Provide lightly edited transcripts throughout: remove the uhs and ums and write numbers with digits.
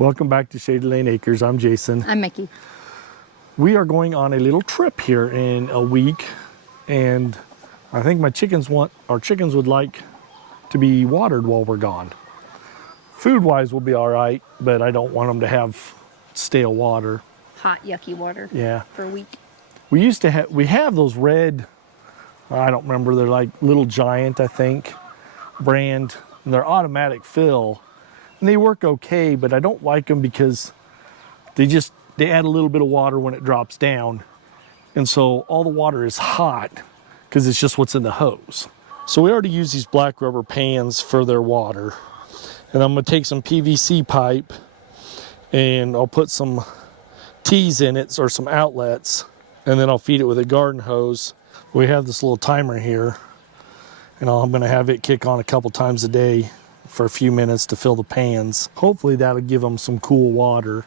Welcome back to Shady Lane Acres. I'm Jason. I'm Mikki. We are going on a little trip here in a week, and I think our chickens would like to be watered while we're gone. Food-wise, we'll be all right, but I don't want them to have stale water. Hot, yucky water. Yeah. For a week. We have those red, I don't remember, they're like Little Giant, I think, brand, and they're automatic fill. And they work okay, but I don't like them because they add a little bit of water when it drops down. And so all the water is hot because it's just what's in the hose. So we already use these black rubber pans for their water. And I'm gonna take some PVC pipe and I'll put some T's in it or some outlets, and then I'll feed it with a garden hose. We have this little timer here, and I'm gonna have it kick on a couple times a day for a few minutes to fill the pans. Hopefully that'll give them some cool water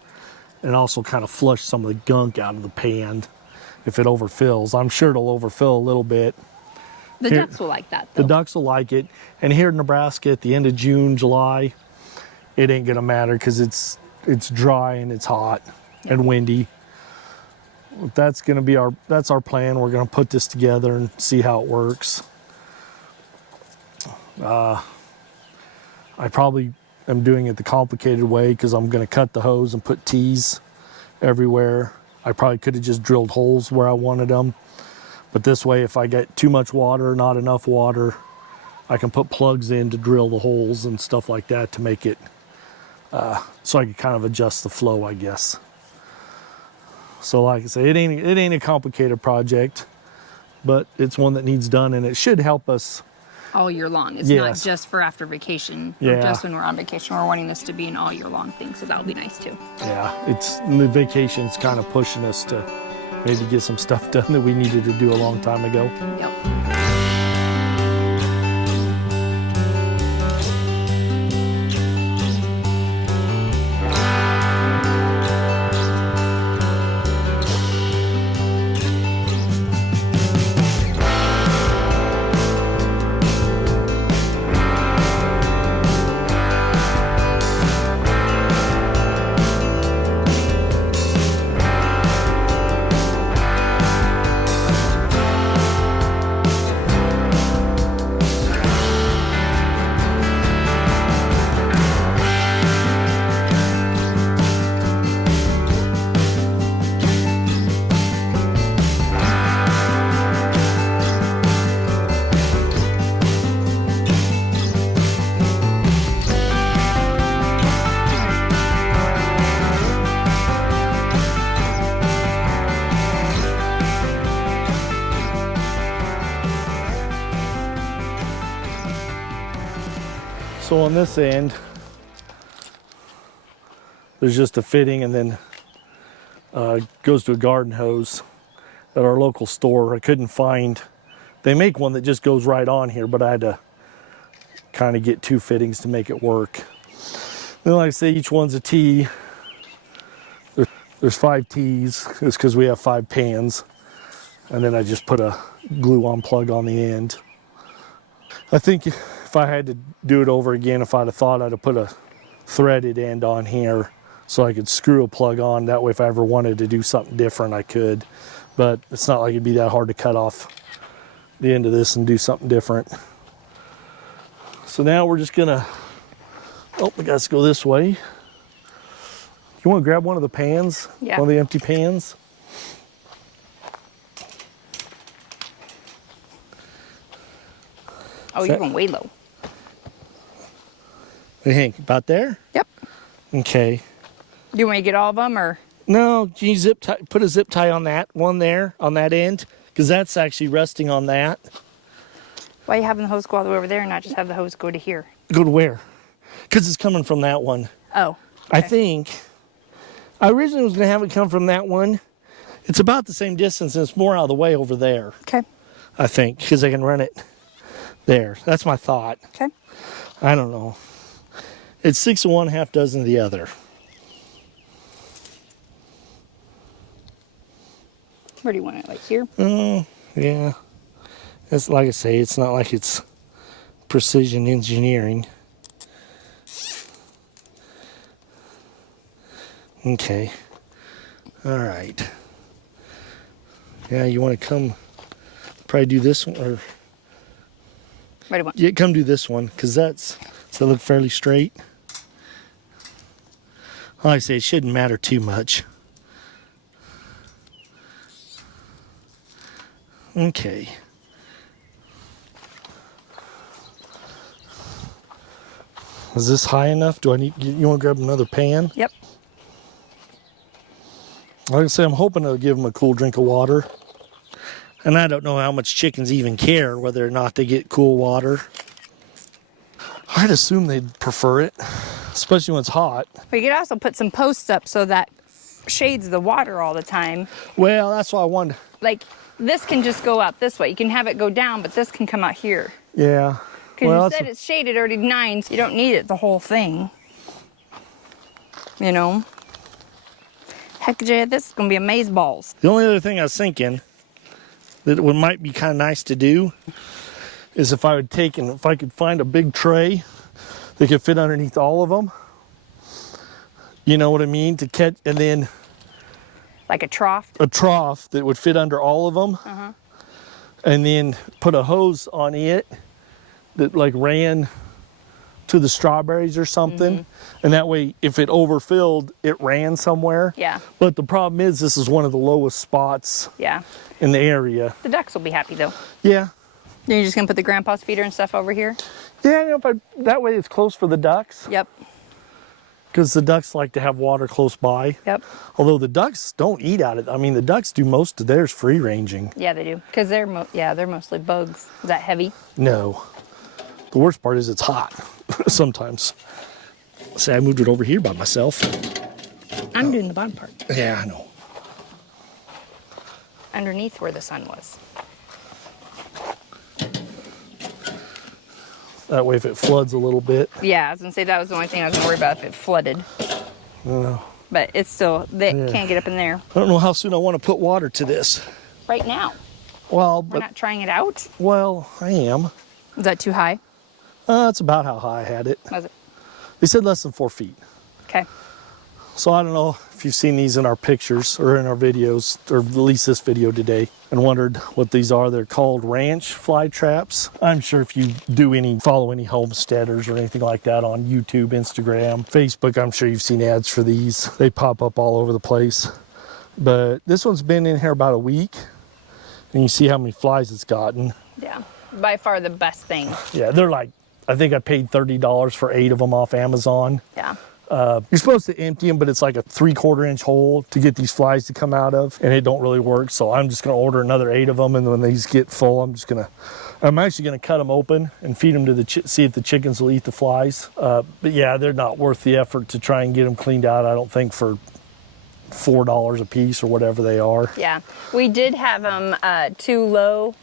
and also kind of flush some of the gunk out of the pan if it overfills. I'm sure it'll overfill a little bit. The ducks will like that, though. The ducks will like it. And here in Nebraska at the end of June, July, it ain't gonna matter because it's dry and it's hot and windy. That's our plan. We're gonna put this together and see how it works. I probably am doing it the complicated way because I'm going to cut the hose and put T's everywhere. I probably could have just drilled holes where I wanted them. But this way, if I get too much water, not enough water, I can put plugs in to drill the holes and stuff like that to make it so I can kind of adjust the flow, I guess. So like I say, it ain't a complicated project, but it's one that needs done, and it should help us all year long. It's not just for after vacation or just when we're on vacation. We're wanting this to be an all year long thing, so that'll be nice too. Yeah, the vacation's kind of pushing us to maybe get some stuff done that we needed to do a long time ago. Yep. So on this end, there's just a fitting, and then goes to a garden hose at our local store. I couldn't find, they make one that just goes right on here, but I had to kind of get two fittings to make it work. Then like I say, each one's a T. There's 5 T's, it's because we have 5 pans. And then I just put a glue-on plug on the end. I think if I had to do it over again, if I'd have thought I'd have put a threaded end on here so I could screw a plug on. That way, if I ever wanted to do something different, I could. But it's not like it'd be that hard to cut off the end of this and do something different. So now we're just gonna, we got to go this way. You want to grab one of the pans? Yeah. One of the empty pans? Oh, you're going way low. Hey, Hank, about there? Yep. Okay. Do you want to get all of them, or? No, can you put a zip tie on that one there, on that end? Because that's actually resting on that. Why are you having the hose go all the way over there and not just have the hose go to here? Go to where? Because it's coming from that one. Oh. Okay. I think. I originally was going to have it come from that one. It's about the same distance, and it's more out of the way over there. Okay. I think, because I can run it there. That's my thought. Okay. I don't know. It's 6 of one, half dozen of the other. Where do you want it? Like here? Yeah. It's like I say, it's not like it's precision engineering. Okay. All right. Yeah, you want to come probably do this one, or What do you want? yeah, come do this one, because does that look fairly straight? Like I say, it shouldn't matter too much. Okay. Is this high enough? Do I need, you want to grab another pan? Yep. Like I say, I'm hoping it'll give them a cool drink of water. And I don't know how much chickens even care whether or not they get cool water. I'd assume they'd prefer it, especially when it's hot. But you could also put some posts up so that shades the water all the time. Well, that's what I wanted. Like, this can just go out this way. You can have it go down, but this can come out here. Yeah. Because Well, you said it's shaded already 9, so you don't need it the whole thing. You know? Heck, Jay, this is going to be amazeballs. The only other thing I was thinking that it might be kind of nice to do is if I could find a big tray that could fit underneath all of them. You know what I mean? To catch, and then Like a trough? a trough that would fit under all of them. And then put a hose on it that like ran to the strawberries or something. And that way, if it overfilled, it ran somewhere. Yeah. But the problem is, this is one of the lowest spots Yeah. in the area. The ducks will be happy, though. Yeah. Then you're just going to put the grandpa's feeder and stuff over here? Yeah, you know, that way it's close for the ducks. Yep. Because the ducks like to have water close by. Yep. Although the ducks don't eat out of it. I mean, the ducks do most of theirs free ranging. Yeah, they do. Because they're, they're mostly bugs. Is that heavy? No. The worst part is it's hot sometimes. See, I moved it over here by myself. I'm doing the bottom part. Yeah, I know. Underneath where the sun was. That way if it floods a little bit. Yeah, I was going to say that was the only thing I was going to worry about if it flooded. But it's still, they can't get up in there. I don't know how soon I want to put water to this. Right now. Well, We're not trying it out? well, I am. Is that too high? That's about how high I had it. Was it? They said less than 4 feet. Okay. So I don't know if you've seen these in our pictures or in our videos, or at least this video today, and wondered what these are. They're called ranch fly traps. I'm sure if you follow any homesteaders or anything like that on YouTube, Instagram, Facebook, I'm sure you've seen ads for these. They pop up all over the place. But this one's been in here about a week, and you see how many flies it's gotten. Yeah. By far the best thing. Yeah, they're like, I think I paid $30 for 8 of them off Amazon. Yeah. You're supposed to empty them, but it's like a 3/4 inch hole to get these flies to come out of, and it don't really work. So I'm just gonna order another 8 of them, and when these get full, I'm actually gonna cut them open and feed them to see if the chickens will eat the flies. But yeah, they're not worth the effort to try and get them cleaned out, I don't think, for $4 a piece or whatever they are. Yeah. We did have them too low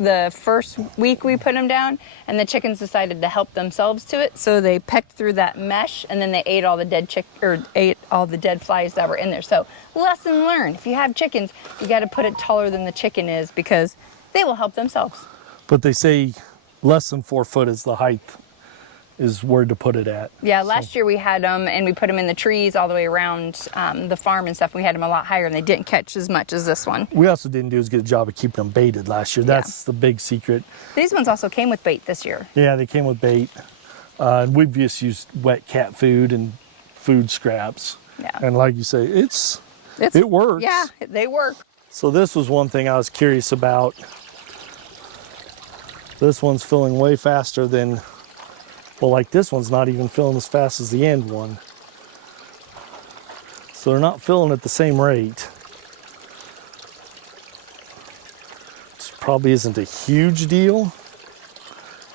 the first week we put them down, and the chickens decided to help themselves to it, so they pecked through that mesh, and then they ate all the dead flies that were in there. So lesson learned: if you have chickens, you got to put it taller than the chicken is, because they will help themselves. But they say less than 4 foot is the height, is where to put it at. Yeah, last year we had them, and we put them in the trees all the way around the farm and stuff. We had them a lot higher, and they didn't catch as much as this one. We also didn't do as good a job of keeping them baited last year. That's the big secret. These ones also came with bait this year. Yeah, they came with bait. And we've just used wet cat food and food scraps. Yeah. And like you say, it works. Yeah, they work. So this was one thing I was curious about. This one's filling way faster than, well, like this one's not even filling as fast as the end one. So they're not filling at the same rate. This probably isn't a huge deal.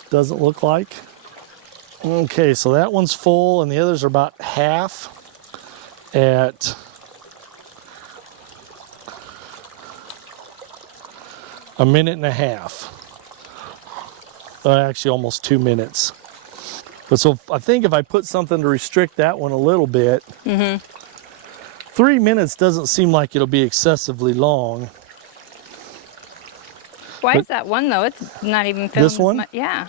Doesn't look like. Okay, so that one's full, and the others are about half at a minute and a half. Actually, almost 2 minutes. But so I think if I put something to restrict that one a little bit, 3 minutes doesn't seem like it'll be excessively long. Why is that one though? It's not even filling This one? as much. Yeah.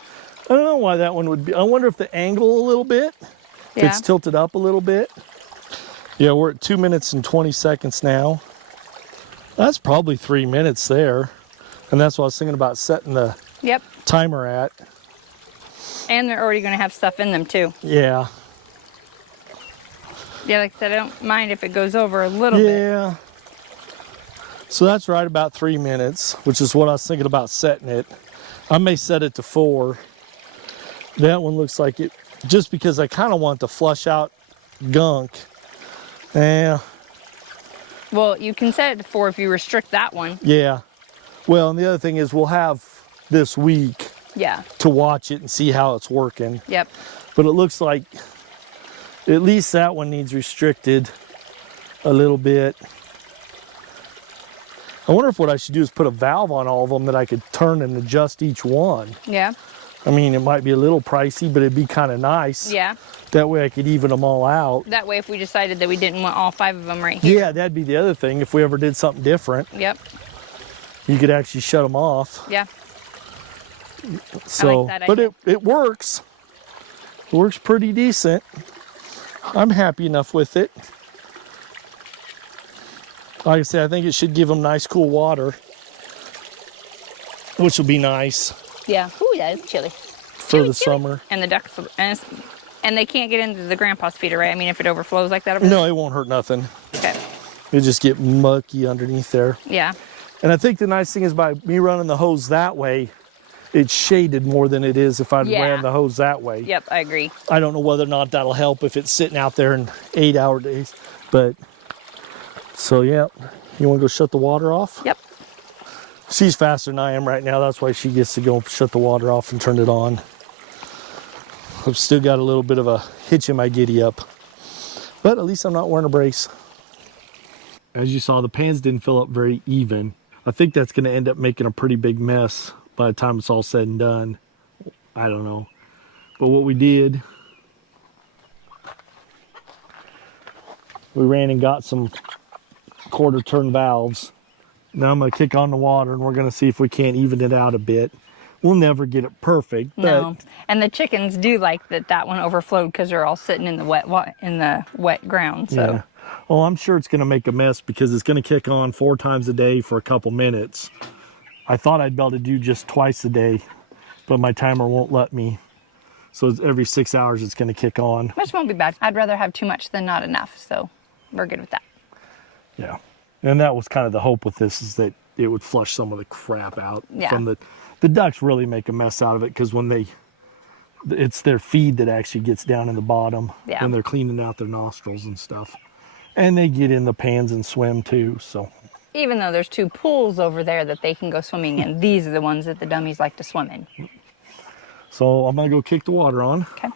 I don't know why that one would be. I wonder if the angle a little bit, if it's tilted up a little bit. Yeah, we're at 2 minutes and 20 seconds now. That's probably 3 minutes there. And that's what I was thinking about setting the Yep. timer at. And they're already going to have stuff in them too. Yeah. Yeah, like I said, I don't mind if it goes over a little bit. Yeah. So that's right about 3 minutes, which is what I was thinking about setting it. I may set it to 4. That one looks like it, just because I kind of want to flush out gunk. Yeah. Well, you can set it to 4 if you restrict that one. Yeah. Well, and the other thing is we'll have this week Yeah. to watch it and see how it's working. Yep. But it looks like at least that one needs restricted a little bit. I wonder if what I should do is put a valve on all of them that I could turn and adjust each one. Yeah. I mean, it might be a little pricey, but it'd be kind of nice. Yeah. That way I could even them all out. That way, if we decided that we didn't want all 5 of them right here. Yeah, that'd be the other thing. If we ever did something different, Yep. you could actually shut them off. Yeah. So, that but idea. it works. It works pretty decent. I'm happy enough with it. Like I said, I think it should give them nice cool water, which will be nice Yeah. Ooh, yeah, it's chilly. for the summer. And the ducks, and they can't get into the grandpa's feeder, right? I mean, if it overflows like that over there? No, it won't hurt nothing. Okay. It'll just get mucky underneath there. Yeah. And I think the nice thing is by me running the hose that way, it's shaded more than it is if I'd Yeah. ran the hose that way. Yep, I agree. I don't know whether or not that'll help if it's sitting out there in 8-hour days, but so yeah, you want to go shut the water off? Yep. She's faster than I am right now. That's why she gets to go shut the water off and turn it on. I've still got a little bit of a hitch in my giddy up, but at least I'm not wearing a brace. As you saw, the pans didn't fill up very even. I think that's going to end up making a pretty big mess by the time it's all said and done. I don't know. But what we did, we ran and got some quarter turn valves. Now I'm going to kick on the water and we're going to see if we can't even it out a bit. We'll never get it perfect, but No. And the chickens do like that one overflowed because they're all sitting in the wet ground. So yeah. Well, I'm sure it's going to make a mess because it's going to kick on 4 times a day for a couple minutes. I thought I'd be able to do just twice a day, but my timer won't let me. So it's every 6 hours it's going to kick on. which won't be bad. I'd rather have too much than not enough. So we're good with that. Yeah. And that was kind of the hope with this, is that it would flush some of the crap out Yeah. from the ducks. Really make a mess out of it because when it's their feed that actually gets down in the bottom. Yeah. And they're cleaning out their nostrils and stuff. And they get in the pans and swim too, so. Even though there's 2 pools over there that they can go swimming in, these are the ones that the dummies like to swim in. So I'm gonna go kick the water on. Okay.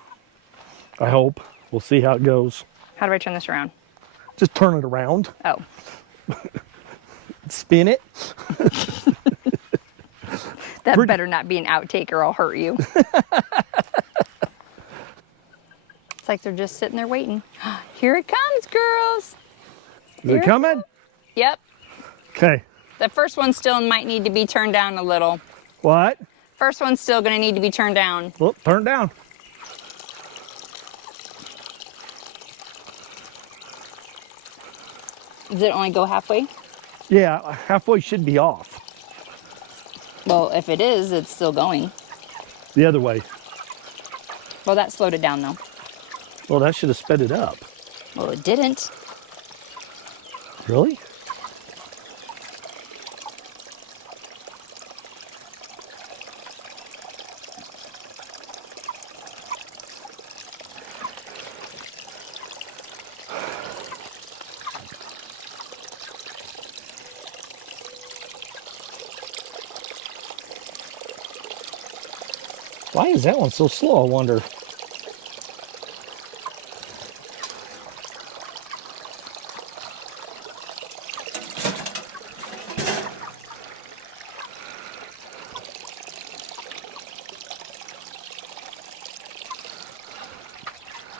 I hope. We'll see how it goes. How do I turn this around? Just turn it around, Oh. spin it. That better not be an outtake or I'll hurt you. It's like they're just sitting there waiting. Here it comes, girls. Is it coming? Yep. Okay. The first one still might need to be turned down a little. What? First one's still going to need to be turned down. Well, turn it down. Does it only go halfway? Yeah, halfway should be off. Well, if it is, it's still going. The other way. Well, that slowed it down though. Well, that should have sped it up. Well, it didn't. Really? Why is that one so slow, I wonder?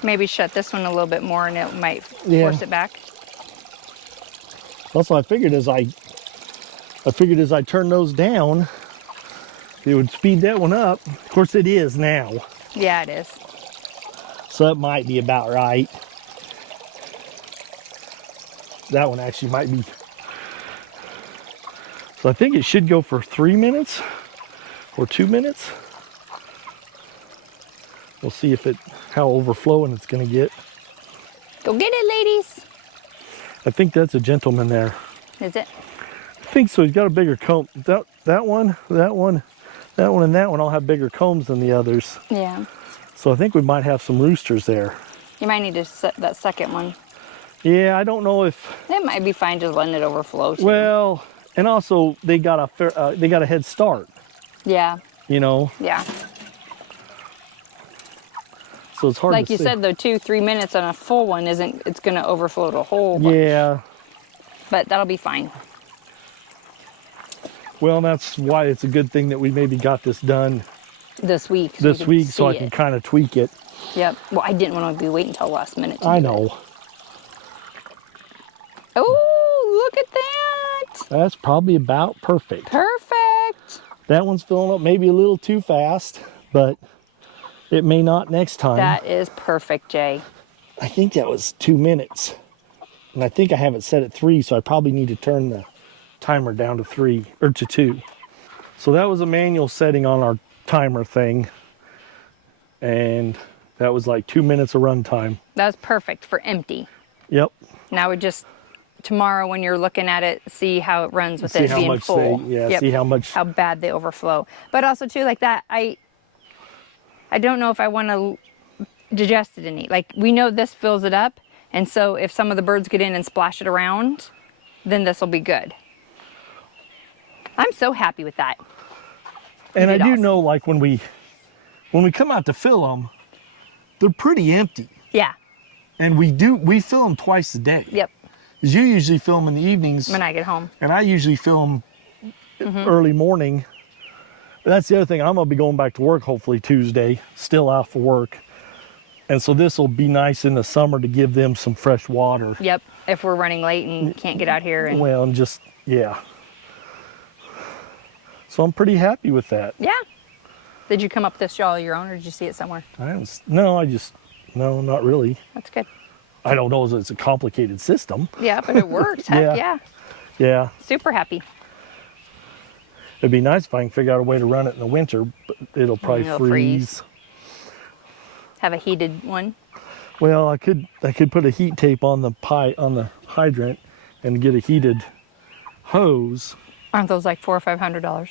Maybe shut this one a little bit more and it might Yeah. force it back. That's what I figured as I turn those down, it would speed that one up. Of course it is now. Yeah, it is. So that might be about right. That one actually might be. So I think it should go for 3 minutes or 2 minutes. We'll see how overflowing it's gonna get. Go get it, ladies. I think that's a gentleman there. Is it? I think so. He's got a bigger comb. That one, and that one all have bigger combs than the others. Yeah. So I think we might have some roosters there. You might need to set that second one. Yeah, I don't know if. It might be fine just letting it overflow. Too. Well, and also they got a head start. Yeah. You know. Yeah. So it's hard. Like to you say. said, though, 2-3 minutes on a full one isn't. It's going to overflow to a whole bunch. Yeah. But that'll be fine. Well, that's why it's a good thing that we maybe got this done This week. so I can kind of tweak it. Yep. Well, I didn't want to be waiting until the last minute. I know. Oh, look at that. That's probably about perfect. Perfect. That one's filling up maybe a little too fast, but it may not next time. That is perfect, Jay. I think that was 2 minutes. And I think I have it set at 3, so I probably need to turn the timer down to 3 or to 2. So that was a manual setting on our timer thing. And that was like 2 minutes of run time. That was perfect for empty. Yep. Now we just, tomorrow when you're looking at it, see how it runs with See it how being much full. see how bad they overflow. But also too, like that, I don't know if I want to digest it any. Like we know this fills it up, and so if some of the birds get in and splash it around, then this will be good. I'm so happy with that. And I do awesome. know, like when we come out to fill them, they're pretty empty. Yeah. And we fill them twice a day. Yep. Because you usually fill them in the evenings. When I get home. And I usually fill them early morning. But that's the other thing. I'm going to be going back to work hopefully Tuesday, still out for work. And so this will be nice in the summer to give them some fresh water. Yep. If we're running late and can't get out here. And Well, and just, yeah. So I'm pretty happy with that. yeah. Did you come up with this all your own, or did you see it somewhere? No, not really. That's good. I don't know if it's a complicated system. Yeah, but it worked. Heck yeah. Yeah. Super happy. It'd be nice if I can figure out a way to run it in the winter, but it'll probably It'll freeze. Have a heated one. Well, I could put a heat tape on the hydrant and get a heated hose. Aren't those like $400 or $500?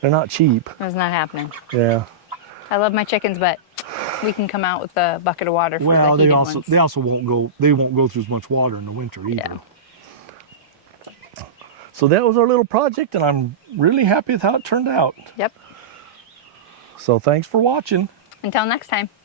They're not cheap. It's not happening. Yeah. I love my chickens, but we can come out with a bucket of water for Well, the heated ones. they also won't go through as much water in the winter either. Yeah. So that was our little project, and I'm really happy with how it turned out. Yep. So thanks for watching. Until next time.